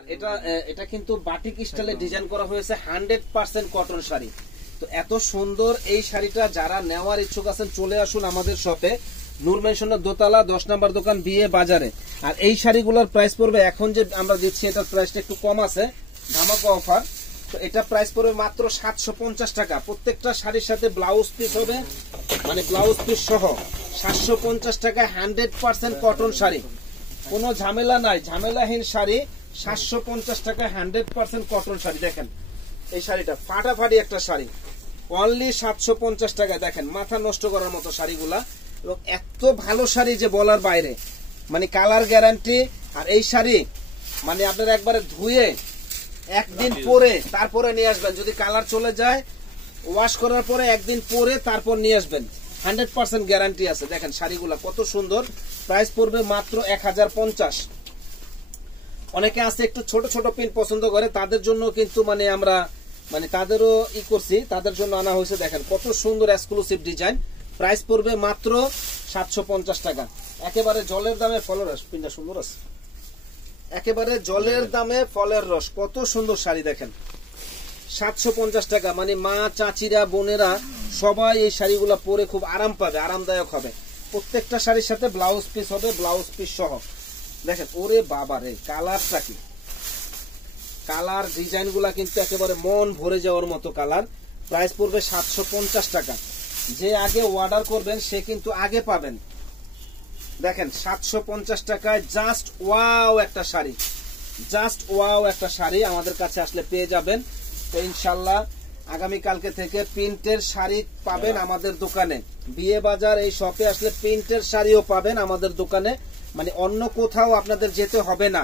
আর এটা কিন্তু বাটিক স্টাইলে ডিজাইন করা হয়েছে 100% কটন শাড়ি। তো এত সুন্দর এই শাড়িটা যারা নেওয়ার ইচ্ছুক আছেন চলে আসুন আমাদের শপে, নূর মেনশনের দোতলা 10 নম্বর দোকান বিয়ে বাজারে। আর এই শাড়িগুলোর প্রাইস পড়বে, এখন যে আমরা দিচ্ছি এটার প্রাইসটা একটু কম আছে, ধামাকা অফার। তো এটা প্রাইস পড়বে মাত্র 750 টাকা। প্রত্যেকটা শাড়ির সাথে ব্লাউজ পিস হবে, মানে ব্লাউজ পিস সহ 750 টাকা 100% কটন শাড়ি। কোনো ঝামেলা নাই, ঝামেলাহীন শাড়ি 750 টাকা 100% কটন শাড়ি। দেখেন এই শাড়িটা ফাটাফাটি একটা শাড়ি, অনলি 750 টাকা। দেখেন মাথা নষ্ট করার মতো শাড়িগুলা, এবং এত ভালো শাড়ি যে বলার বাইরে, মানে কালার গ্যারান্টি। আর এই শাড়ি মানে আপনারা একবারে ধুয়ে একদিন পরে তারপরে নিয়ে আসবেন, যদি কালার চলে যায় ওয়াশ করার পরে একদিন পরে তারপর নিয়ে আসবেন, 100% গ্যারান্টি আছে। দেখেন শাড়িগুলা কত সুন্দর, প্রাইস পড়বে মাত্র 1050। অনেকে আছে একটু ছোট ছোট প্রিন্ট পছন্দ করে, তাদের জন্য কিন্তু মানে আমরা মানে তাদেরও করছি, তাদের জন্য আনা হয়েছে। দেখেন কত সুন্দর এক্সক্লুসিভ ডিজাইন, প্রাইস পড়বে মাত্র 750 টাকা। একেবারে জলের দামে ফলের রস, প্রিন্টটা সুন্দর আছে, একেবারে জলের দামে ফলের রস, কত সুন্দর শাড়ি। দেখেন 750 টাকা, মানে মা চাচিরা বোনেরা সবাই এই শাড়িগুলো পরে খুব আরাম পাবে, আরামদায়ক হবে। প্রত্যেকটা শাড়ির সাথে ব্লাউজ পিস হবে, ব্লাউজ পিস সহ। দেখেন ওরে বাবা রে, কালারটা কি, কালার ডিজাইন গুলা কিন্তু একেবারে মন ভরে যাওয়ার মতো কালার। প্রাইস পড়বে 750 টাকা। যে আগে অর্ডার করবেন সে কিন্তু আগে পাবেন। দেখেন 750 টাকায় জাস্ট ওয়াও একটা শাড়ি, জাস্ট ওয়াও একটা শাড়ি আমাদের কাছে আসলে পেয়ে যাবেন। তো ইনশাল্লাহ আগামীকালকে থেকে প্রিন্টের শাড়ি পাবেন আমাদের দোকানে, বিয়ে বাজার এই শপে আসলে প্রিন্টের শাড়িও পাবেন আমাদের দোকানে, মানে অন্য কোথাও আপনাদের যেতে হবে না।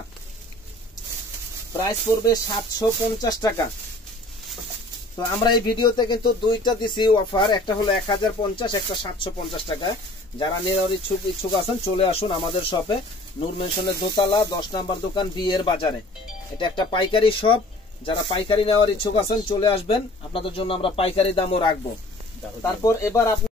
প্রাইস পড়বে 750 টাকা। তো আমরা এই ভিডিওতে কিন্তু দুইটা দিছি অফার, একটা হলো 1050, একটা 750 টাকা। যারা নেওয়ার ইচ্ছুক আছেন চলে আসুন আমাদের শপে, নূর মেনশনের দোতলা 10 নম্বর দোকান বিয়ের বাজারে। এটা একটা পাইকারি শপ, যারা পাইকারি নেওয়ার ইচ্ছুক আছেন চলে আসবেন, আপনাদের জন্য আমরা পাইকারি দামও রাখবো। তারপর এবার আপনি